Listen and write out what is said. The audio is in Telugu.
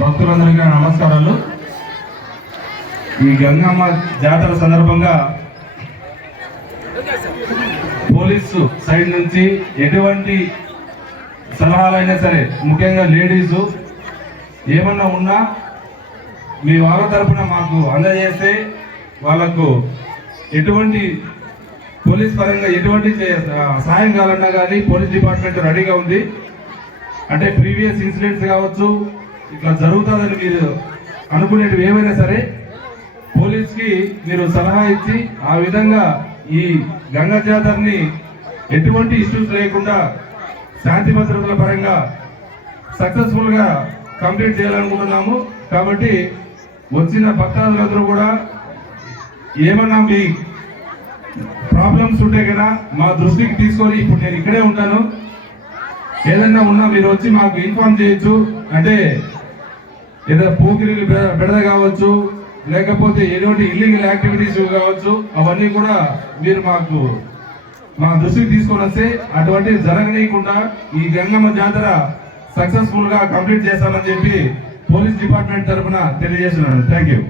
భక్తులందరికీ నమస్కారాలు. ఈ గంగమ్మ జాతర సందర్భంగా పోలీసు సైడ్ నుంచి ఎటువంటి సలహాలైనా సరే, ముఖ్యంగా లేడీసు ఏమన్నా ఉన్నా మీ వాళ్ళ తరఫున మాకు అందజేస్తే వాళ్ళకు ఎటువంటి పోలీస్ పరంగా ఎటువంటి సాయం కావాలన్నా కానీ పోలీస్ డిపార్ట్మెంట్ రెడీగా ఉంది. అంటే ప్రీవియస్ ఇన్సిడెంట్స్ కావచ్చు, ఇట్లా జరుగుతుందని మీరు అనుకునేటివి ఏమైనా సరే పోలీస్కి మీరు సలహా ఇచ్చి ఆ విధంగా ఈ గంగా జాతరని ఎటువంటి ఇష్యూస్ లేకుండా శాంతి భద్రతల పరంగా సక్సెస్ఫుల్గా కంప్లీట్ చేయాలనుకుంటున్నాము. కాబట్టి వచ్చిన భక్తాదులందరూ కూడా ఏమన్నా మీ ప్రాబ్లమ్స్ ఉంటే కదా మా దృష్టికి తీసుకొని, ఇప్పుడు నేను ఇక్కడే ఉంటాను, ఏదన్నా ఉన్నా మీరు వచ్చి మాకు ఇన్ఫార్మ్ చేయొచ్చు. అంటే ఏదో పోకిరీలు బెడద కావచ్చు, లేకపోతే ఎటువంటి ఇల్లీగల్ యాక్టివిటీస్ కావచ్చు, అవన్నీ కూడా మీరు మా దృష్టికి తీసుకొని వస్తే అటువంటివి జరగనీయకుండా ఈ గంగమ్మ జాతర సక్సెస్ఫుల్ గా కంప్లీట్ చేస్తామని చెప్పి పోలీస్ డిపార్ట్మెంట్ తరఫున తెలియజేస్తున్నాను. Thank you.